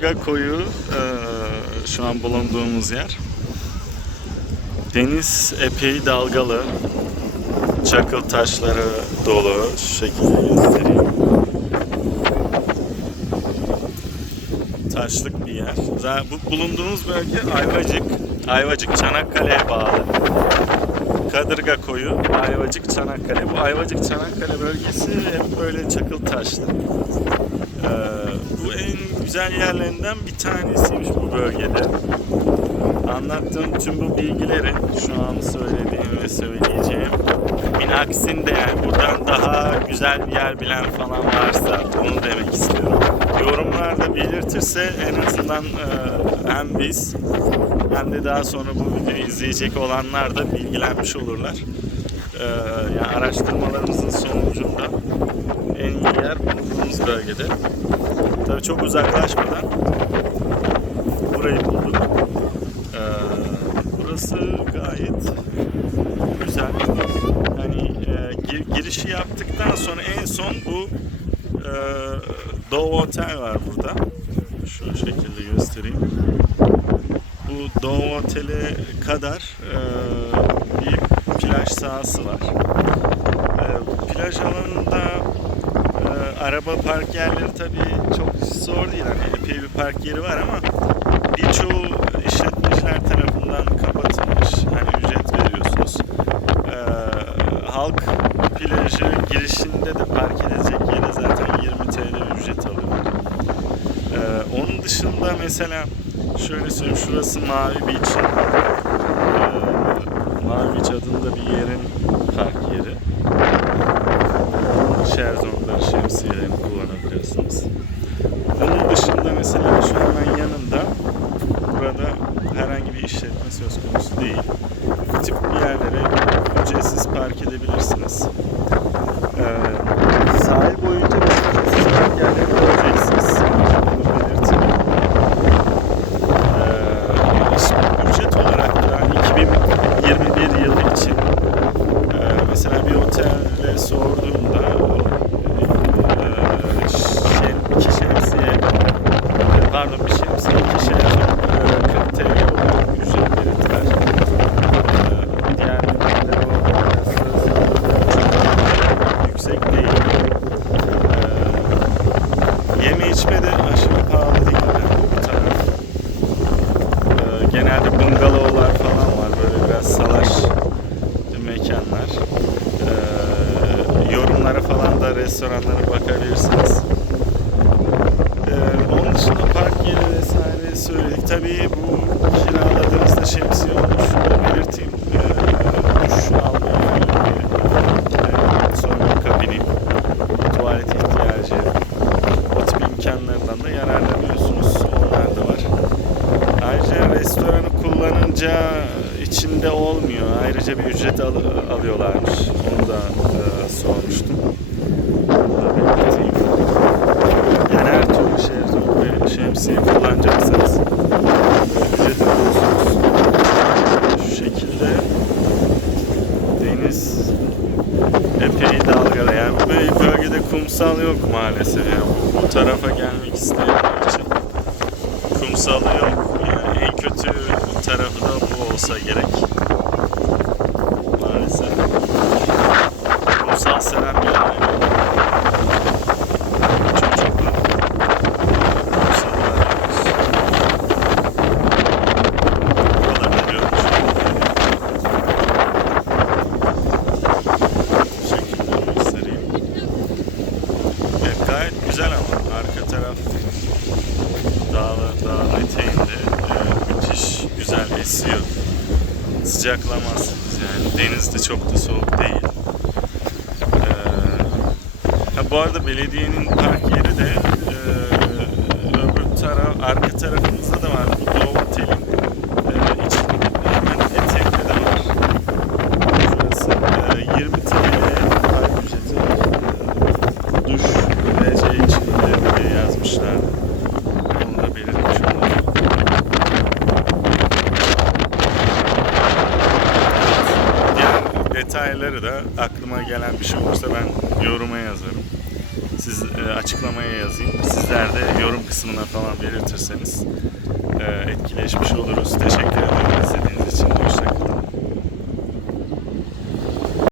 Kadırga Koyu e, şu an bulunduğumuz yer. Deniz epey dalgalı. Çakıl taşları dolu. Şu şekilde göstereyim. Taşlık bir yer. Zaten bu bulunduğumuz bölge Ayvacık. Ayvacık Çanakkale'ye bağlı. Kadırga Koyu, Ayvacık, Çanakkale. Bu Ayvacık, Çanakkale bölgesi hep böyle çakıl taşlı. Ee, bu en güzel yerlerinden bir tanesiymiş bu bölgede. Anlattığım tüm bu bilgileri şu an söylediğim ve söyleyeceğim min aksinde yani buradan daha güzel bir yer bilen falan varsa onu demek istiyorum. Yorumlarda belirtirse en azından e, hem biz hem de daha sonra bu videoyu izleyecek olanlar da bilgilenmiş olurlar. Ee, yani araştırmalarımızın sonucunda en iyi yer bulunduğumuz bölgede. Tabii çok uzaklaşmadan burayı bulduk. Ee, burası gayet güzel. Hani e, gir- girişi yaptıktan sonra en son bu e, Dove Otel var burada. Şu şekilde göstereyim. Bu Dove Otel'e kadar e, bir plaj sahası var. E, plaj alanında araba park yerleri tabii çok zor değil. Hani epey bir park yeri var ama birçoğu işletmeciler tarafından kapatılmış. Hani ücret veriyorsunuz. E, halk plajı girişinde de park edecek yere zaten 20 TL ücret alıyor. E, onun dışında mesela şöyle söyleyeyim şurası Mavi Beach. E, Mavi Beach adında bir yerin park yeri. Şerzonları, şemsiyelerini kullanabiliyorsunuz. Onun dışında mesela şu hemen yanında burada herhangi bir işletme söz konusu değil. Bu tip yerlere ücretsiz park edebilirsiniz. Ee, sahil boyunca da ücretsiz park yerleri göreceksiniz. Bunu belirteyim. Ee, iş- ücret olarak da 2021 yılı için e, mesela bir otelde sorduğumda e, şey, iki şemsiye e, pardon bir şemsiye iki şemsiye e, 40 TL olarak ücret belirttiler. E, diğer ürünlere oranla yüksek değil. E, yeme içme de aşırı pahalı değil. Yani bu taraf. E, genelde bungalovlar falan var. Böyle biraz salaş mekanlar. Ee, yorumlara falan da restoranlara bakabilirsiniz. Ee, onun dışında park yeri vesaire söyledik. Tabii bu kiraladığınızda şemsiye olur. Şunu da belirteyim. Ee, duş almaya e, sonra kabini, tuvalet ihtiyacı, o tip imkanlarından da yararlanıyorsunuz. Onlar da var. Ayrıca restoranı kullanınca içinde olmuyor. Ayrıca bir ücret al- alıyorlarmış. Onu da e, sormuştum. Yani her türlü şezlong ve şemsiye kullanacaksanız ücret ödüyorsunuz. Şu şekilde deniz epey dalgalı. Yani bu böl- bölgede kumsal yok maalesef. Yani bu, bu tarafa gelmek isteyenler için kumsalı yok. Yani en kötü tarafı da bu olsa gerek. Maalesef. Kumsal seven bir aile. Çocuklu. Kumsalı arıyoruz. Buraları görmüş Bu şekilde göstereyim. Evet, gayet güzel ama arka taraf dağlı, dağ eteğinde e, müthiş güzel esiyor. Sıcaklamazsınız yani. Deniz de çok da soğuk değil. E, ha, bu arada belediyenin park hikayeleri de aklıma gelen bir şey olursa ben yoruma yazarım. Siz e, açıklamaya yazayım. Sizler de yorum kısmına falan belirtirseniz e, etkileşmiş oluruz. Teşekkür ederim izlediğiniz için.